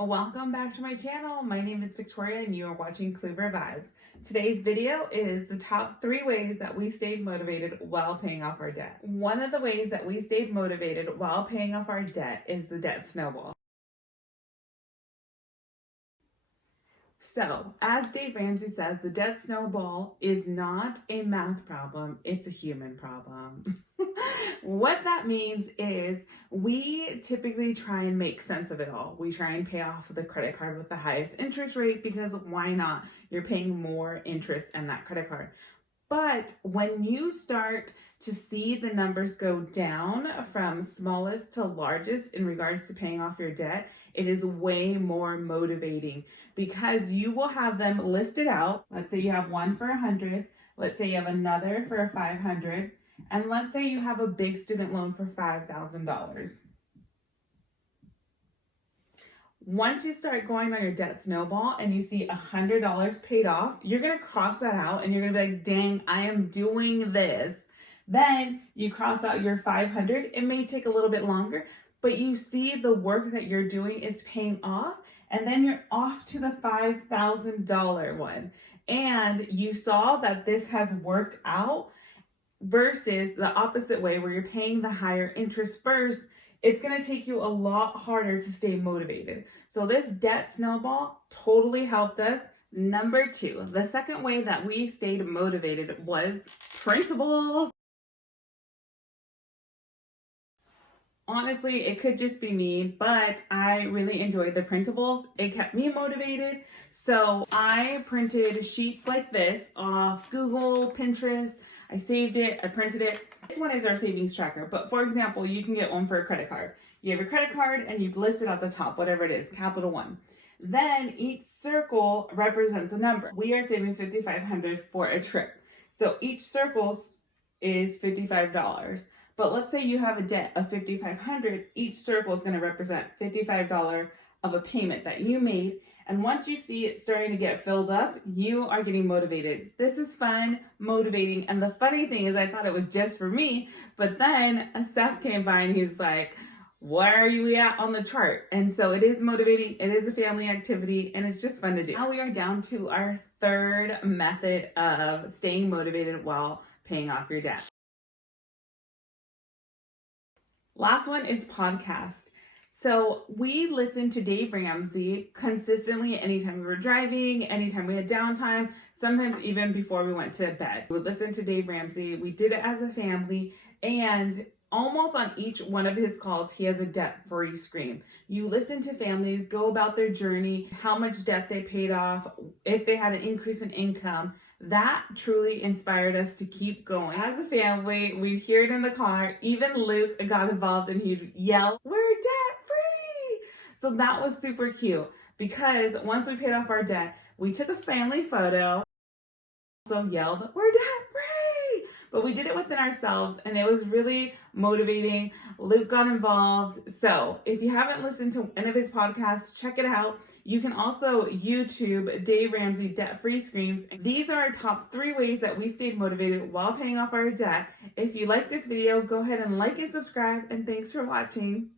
Welcome back to my channel. My name is Victoria and you are watching Kluver Vibes. Today's video is the top 3 ways that we stayed motivated while paying off our debt. One of the ways that we stayed motivated while paying off our debt is the debt snowball. So, as Dave Ramsey says, the debt snowball is not a math problem, it's a human problem. What that means is we typically try and make sense of it all. We try and pay off the credit card with the highest interest rate because why not? You're paying more interest on that credit card. But when you start to see the numbers go down from smallest to largest in regards to paying off your debt, it is way more motivating because you will have them listed out. Let's say you have one for 100. Let's say you have another for 500. And let's say you have a big student loan for $5,000. Once you start going on your debt snowball and you see $100 paid off, you're going to cross that out and you're going to be like, dang, I am doing this. Then you cross out your 500. It may take a little bit longer, but you see the work that you're doing is paying off. And then you're off to the $5,000 one. And you saw that this has worked out versus the opposite way where you're paying the higher interest first. It's going to take you a lot harder to stay motivated. So this debt snowball totally helped us. Number 2, the second way that we stayed motivated was printables. Honestly, it could just be me, but I really enjoyed the printables. It kept me motivated. So I printed sheets like this off Google, Pinterest. I saved it, I printed it. This one is our savings tracker, but for example, you can get one for a credit card. You have a credit card and you list it at the top, whatever it is, capital one. Then each circle represents a number. We are saving $5,500 for a trip. So each circle is $55. But let's say you have a debt of $5,500, each circle is going to represent $55 of a payment that you made. And once you see it starting to get filled up, you are getting motivated. This is fun, motivating. And the funny thing is I thought it was just for me, but then Seth came by and he was like, where are you at on the chart? And so it is motivating. It is a family activity and it's just fun to do. Now we are down to our third method of staying motivated while paying off your debt. Last one is podcast. So we listened to Dave Ramsey consistently anytime we were driving, anytime we had downtime, sometimes even before we went to bed. We listened to Dave Ramsey. We did it as a family, and almost on each one of his calls, he has a debt-free scream. You listen to families go about their journey, how much debt they paid off, if they had an increase in income. That truly inspired us to keep going. As a family, we'd hear it in the car. Even Luke got involved and he'd yell, "We're debt-free!" So that was super cute because once we paid off our debt, we took a family photo, also yelled, "We're debt-free!" But we did it within ourselves and it was really motivating. Luke got involved. So if you haven't listened to any of his podcasts, check it out. You can also YouTube Dave Ramsey debt-free screams. These are our top 3 ways that we stayed motivated while paying off our debt. If you like this video, go ahead and like and subscribe, and thanks for watching.